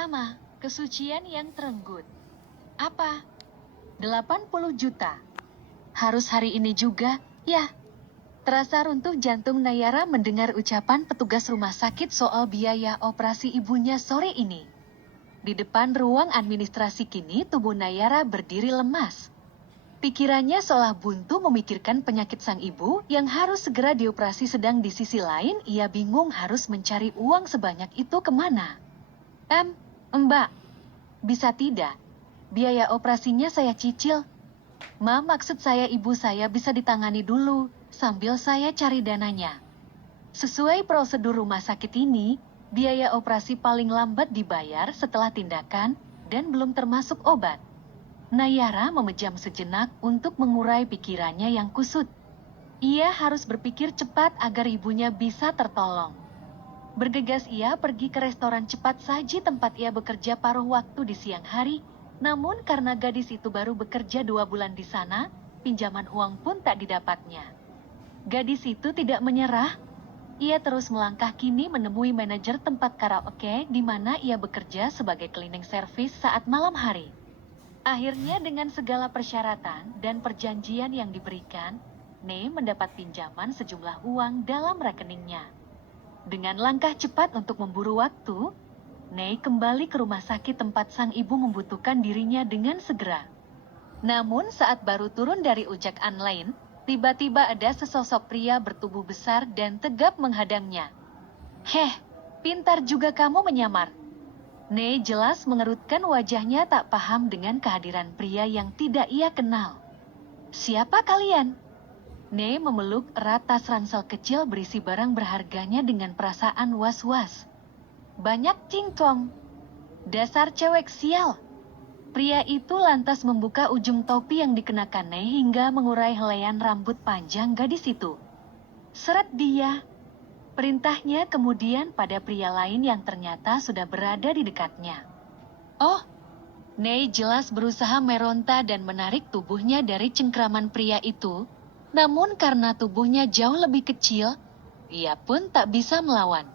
Pertama, kesucian yang terenggut. Apa? 80 juta. Harus hari ini juga, ya. Terasa runtuh jantung Nayara mendengar ucapan petugas rumah sakit soal biaya operasi ibunya sore ini. Di depan ruang administrasi kini tubuh Nayara berdiri lemas. Pikirannya seolah buntu memikirkan penyakit sang ibu yang harus segera dioperasi, sedang di sisi lain ia bingung harus mencari uang sebanyak itu kemana. Mbak, bisa tidak? Biaya operasinya saya cicil. Maksud saya ibu saya bisa ditangani dulu, sambil saya cari dananya. Sesuai prosedur rumah sakit ini, biaya operasi paling lambat dibayar setelah tindakan dan belum termasuk obat. Nayara memejam sejenak untuk mengurai pikirannya yang kusut. Ia harus berpikir cepat agar ibunya bisa tertolong. Bergegas ia pergi ke restoran cepat saji tempat ia bekerja paruh waktu di siang hari. Namun karena gadis itu baru bekerja 2 bulan di sana, pinjaman uang pun tak didapatnya. Gadis itu tidak menyerah. Ia terus melangkah kini menemui manajer tempat karaoke di mana ia bekerja sebagai cleaning service saat malam hari. Akhirnya dengan segala persyaratan dan perjanjian yang diberikan, Nei mendapat pinjaman sejumlah uang dalam rekeningnya. Dengan langkah cepat untuk memburu waktu, Nei kembali ke rumah sakit tempat sang ibu membutuhkan dirinya dengan segera. Namun saat baru turun dari ojek online, tiba-tiba ada sesosok pria bertubuh besar dan tegap menghadangnya. "Heh, pintar juga kamu menyamar." Nei jelas mengerutkan wajahnya tak paham dengan kehadiran pria yang tidak ia kenal. "Siapa kalian?" Nei memeluk erat tas ransel kecil berisi barang berharganya dengan perasaan was-was. "Banyak cingkong. Dasar cewek sial." Pria itu lantas membuka ujung topi yang dikenakan Nei hingga mengurai helaian rambut panjang gadis itu. "Seret dia!" Perintahnya kemudian pada pria lain yang ternyata sudah berada di dekatnya. "Oh!" Nei jelas berusaha meronta dan menarik tubuhnya dari cengkraman pria itu. Namun karena tubuhnya jauh lebih kecil, ia pun tak bisa melawan.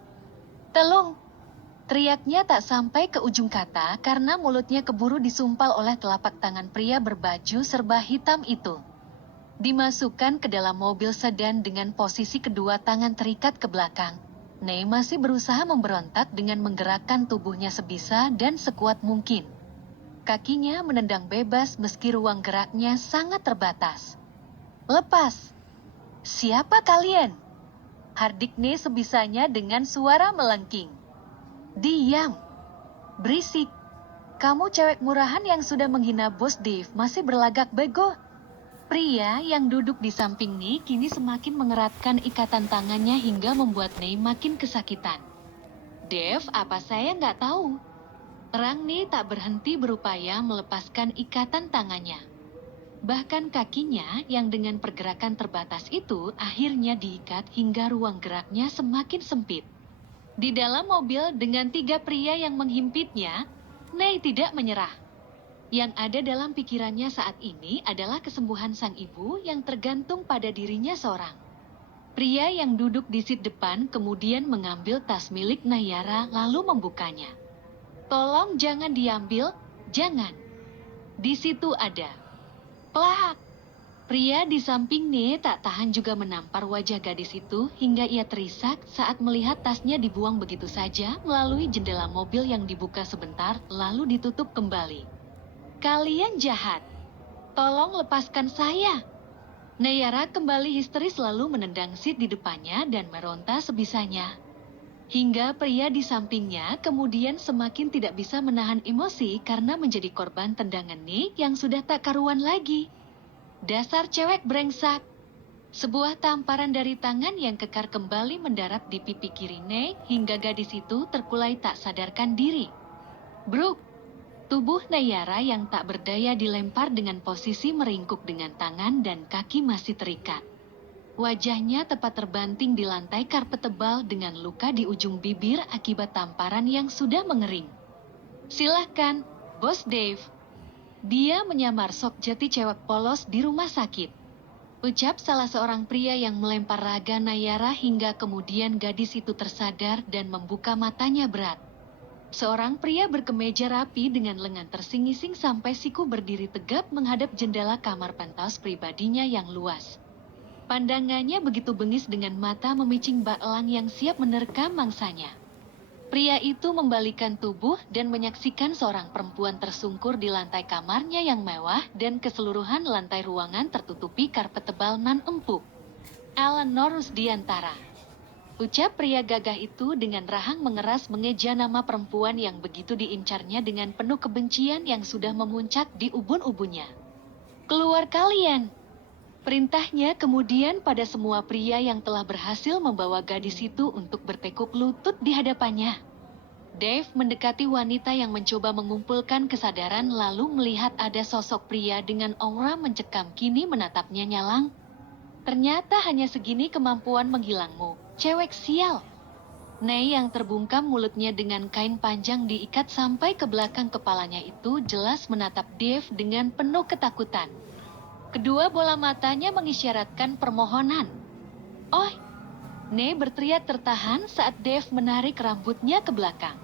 "Telung!" Teriaknya tak sampai ke ujung kata karena mulutnya keburu disumpal oleh telapak tangan pria berbaju serba hitam itu. Dimasukkan ke dalam mobil sedan dengan posisi kedua tangan terikat ke belakang. Nei masih berusaha memberontak dengan menggerakkan tubuhnya sebisa dan sekuat mungkin. Kakinya menendang bebas meski ruang geraknya sangat terbatas. "Lepas!" "Siapa kalian?" hardik Nei sebisanya dengan suara melengking. "Diam! Berisik! Kamu cewek murahan yang sudah menghina Bos Dave masih berlagak bego." Pria yang duduk di samping Nei kini semakin mengeratkan ikatan tangannya hingga membuat Nei makin kesakitan. "Dave, apa saya nggak tahu?" Terang Nei tak berhenti berupaya melepaskan ikatan tangannya. Bahkan kakinya yang dengan pergerakan terbatas itu akhirnya diikat hingga ruang geraknya semakin sempit. Di dalam mobil dengan 3 pria yang menghimpitnya, Nei tidak menyerah. Yang ada dalam pikirannya saat ini adalah kesembuhan sang ibu yang tergantung pada dirinya seorang. Pria yang duduk di seat depan kemudian mengambil tas milik Nayara lalu membukanya. "Tolong jangan diambil, jangan. Di situ ada." Plak! Pria di samping Nei tak tahan juga menampar wajah gadis itu hingga ia terisak saat melihat tasnya dibuang begitu saja melalui jendela mobil yang dibuka sebentar lalu ditutup kembali. "Kalian jahat. Tolong lepaskan saya." Nayara kembali histeris lalu menendang seat di depannya dan meronta sebisanya. Hingga pria di sampingnya kemudian semakin tidak bisa menahan emosi karena menjadi korban tendangan Nei yang sudah tak karuan lagi. "Dasar cewek brengsek!" Sebuah tamparan dari tangan yang kekar kembali mendarat di pipi kiri Nei hingga gadis itu terkulai tak sadarkan diri. "Bruk!" Tubuh Nayara yang tak berdaya dilempar dengan posisi meringkuk dengan tangan dan kaki masih terikat. Wajahnya tepat terbanting di lantai karpet tebal dengan luka di ujung bibir akibat tamparan yang sudah mengering. "Silahkan, Bos Dave." Dia menyamar sok jati cewek polos di rumah sakit. Ucap salah seorang pria yang melempar raga Nayara hingga kemudian gadis itu tersadar dan membuka matanya berat. Seorang pria berkemeja rapi dengan lengan tersingising sampai siku berdiri tegap menghadap jendela kamar penthouse pribadinya yang luas. Pandangannya begitu bengis dengan mata memicing bak elang yang siap menerkam mangsanya. Pria itu membalikkan tubuh dan menyaksikan seorang perempuan tersungkur di lantai kamarnya yang mewah dan keseluruhan lantai ruangan tertutupi karpet tebal nan empuk. Eleanor Rusdiantara. Ucap pria gagah itu dengan rahang mengeras mengeja nama perempuan yang begitu diincarnya dengan penuh kebencian yang sudah memuncak di ubun-ubunnya. Keluar kalian! Perintahnya kemudian pada semua pria yang telah berhasil membawa gadis itu untuk bertekuk lutut di hadapannya. Dave mendekati wanita yang mencoba mengumpulkan kesadaran lalu melihat ada sosok pria dengan aura mencekam kini menatapnya nyalang. Ternyata hanya segini kemampuan menghilangmu, cewek sial. Nei yang terbungkam mulutnya dengan kain panjang diikat sampai ke belakang kepalanya itu jelas menatap Dave dengan penuh ketakutan. Kedua bola matanya mengisyaratkan permohonan. "Oh!" Nei berteriak tertahan saat Dave menarik rambutnya ke belakang.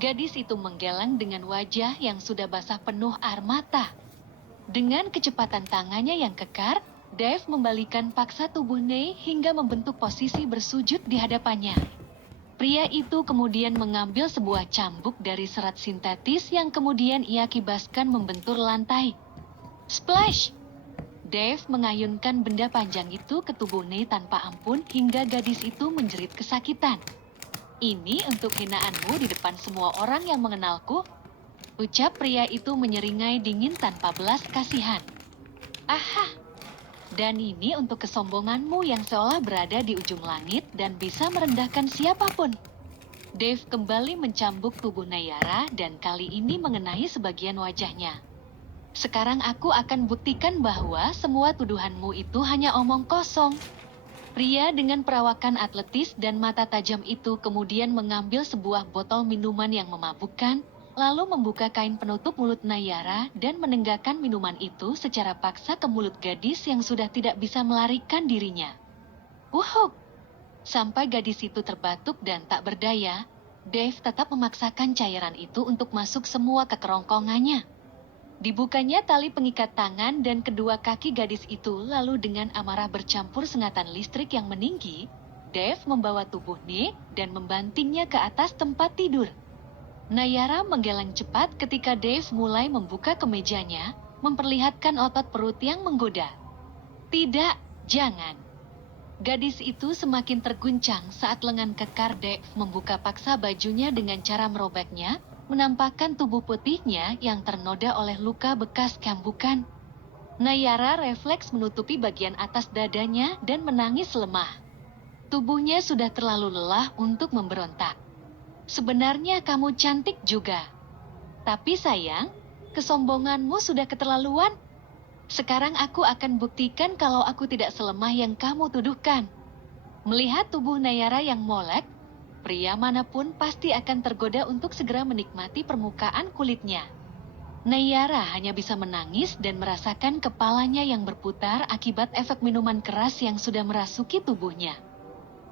Gadis itu menggeleng dengan wajah yang sudah basah penuh air mata. Dengan kecepatan tangannya yang kekar, Dave membalikan paksa tubuh Nei hingga membentuk posisi bersujud di hadapannya. Pria itu kemudian mengambil sebuah cambuk dari serat sintetis yang kemudian ia kibaskan membentur lantai. Splash! Dave mengayunkan benda panjang itu ke tubuh Nei tanpa ampun hingga gadis itu menjerit kesakitan. "Ini untuk hinaanmu di depan semua orang yang mengenalku," ucap pria itu menyeringai dingin tanpa belas kasihan. "Aha! Dan ini untuk kesombonganmu yang seolah berada di ujung langit dan bisa merendahkan siapapun." Dave kembali mencambuk tubuh Nayara dan kali ini mengenai sebagian wajahnya. "Sekarang aku akan buktikan bahwa semua tuduhanmu itu hanya omong kosong." Pria dengan perawakan atletis dan mata tajam itu kemudian mengambil sebuah botol minuman yang memabukkan, lalu membuka kain penutup mulut Nayara dan menenggakkan minuman itu secara paksa ke mulut gadis yang sudah tidak bisa melarikan dirinya. Uhuk! Sampai gadis itu terbatuk dan tak berdaya, Dave tetap memaksakan cairan itu untuk masuk semua ke kerongkongannya. Dibukanya tali pengikat tangan dan kedua kaki gadis itu lalu dengan amarah bercampur sengatan listrik yang meninggi, Dave membawa tubuh Nei dan membantingnya ke atas tempat tidur. Nayara menggeleng cepat ketika Dave mulai membuka kemejanya, memperlihatkan otot perut yang menggoda. "Tidak, jangan." Gadis itu semakin terguncang saat lengan kekar Dave membuka paksa bajunya dengan cara merobeknya, menampakkan tubuh putihnya yang ternoda oleh luka bekas cambukan. Nayara refleks menutupi bagian atas dadanya dan menangis lemah. Tubuhnya sudah terlalu lelah untuk memberontak. "Sebenarnya kamu cantik juga. Tapi sayang, kesombonganmu sudah keterlaluan. Sekarang aku akan buktikan kalau aku tidak selemah yang kamu tuduhkan." Melihat tubuh Nayara yang molek, pria manapun pasti akan tergoda untuk segera menikmati permukaan kulitnya. Nayara hanya bisa menangis dan merasakan kepalanya yang berputar akibat efek minuman keras yang sudah merasuki tubuhnya.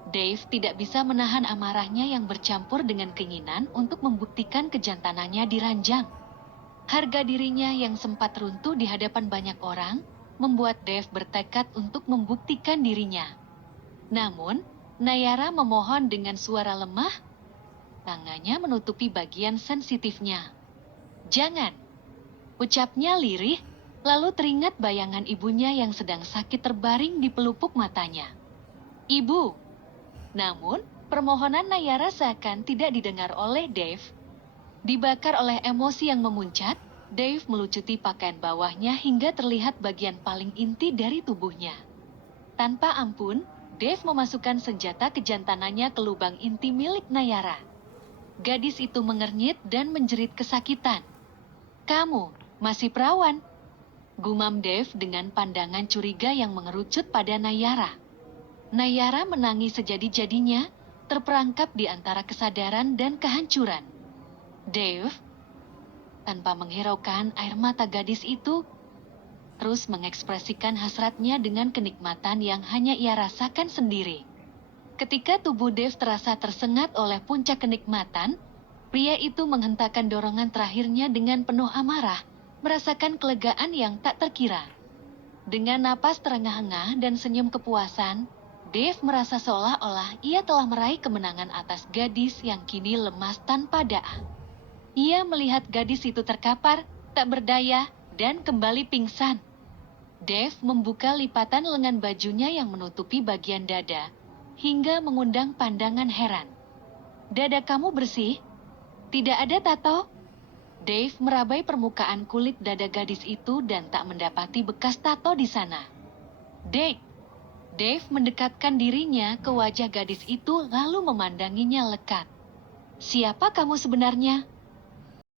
Dave tidak bisa menahan amarahnya yang bercampur dengan keinginan untuk membuktikan kejantanannya diranjang. Harga dirinya yang sempat runtuh di hadapan banyak orang, membuat Dave bertekad untuk membuktikan dirinya. Namun, Nayara memohon dengan suara lemah, tangannya menutupi bagian sensitifnya. "Jangan," ucapnya lirih, lalu teringat bayangan ibunya yang sedang sakit terbaring di pelupuk matanya. "Ibu!" Namun, permohonan Nayara seakan tidak didengar oleh Dave. Dibakar oleh emosi yang memuncak, Dave melucuti pakaian bawahnya hingga terlihat bagian paling inti dari tubuhnya. Tanpa ampun, Dave memasukkan senjata kejantanannya ke lubang inti milik Nayara. Gadis itu mengernyit dan menjerit kesakitan. "Kamu masih perawan?" gumam Dave dengan pandangan curiga yang mengerucut pada Nayara. Nayara menangis sejadi-jadinya, terperangkap di antara kesadaran dan kehancuran. Dave, tanpa menghiraukan air mata gadis itu, terus mengekspresikan hasratnya dengan kenikmatan yang hanya ia rasakan sendiri. Ketika tubuh Dave terasa tersengat oleh puncak kenikmatan, Pria itu menghentakkan dorongan terakhirnya dengan penuh amarah, merasakan kelegaan yang tak terkira. Dengan napas terengah-engah dan senyum kepuasan, Dave merasa seolah-olah ia telah meraih kemenangan atas gadis yang kini lemas tanpa daya. Ia melihat gadis itu terkapar, tak berdaya, dan kembali pingsan. Dave membuka lipatan lengan bajunya yang menutupi bagian dada, hingga mengundang pandangan heran. Dada kamu bersih? Tidak ada tato? Dave merabai permukaan kulit dada gadis itu dan tak mendapati bekas tato di sana. Dave mendekatkan dirinya ke wajah gadis itu lalu memandanginya lekat. Siapa kamu sebenarnya?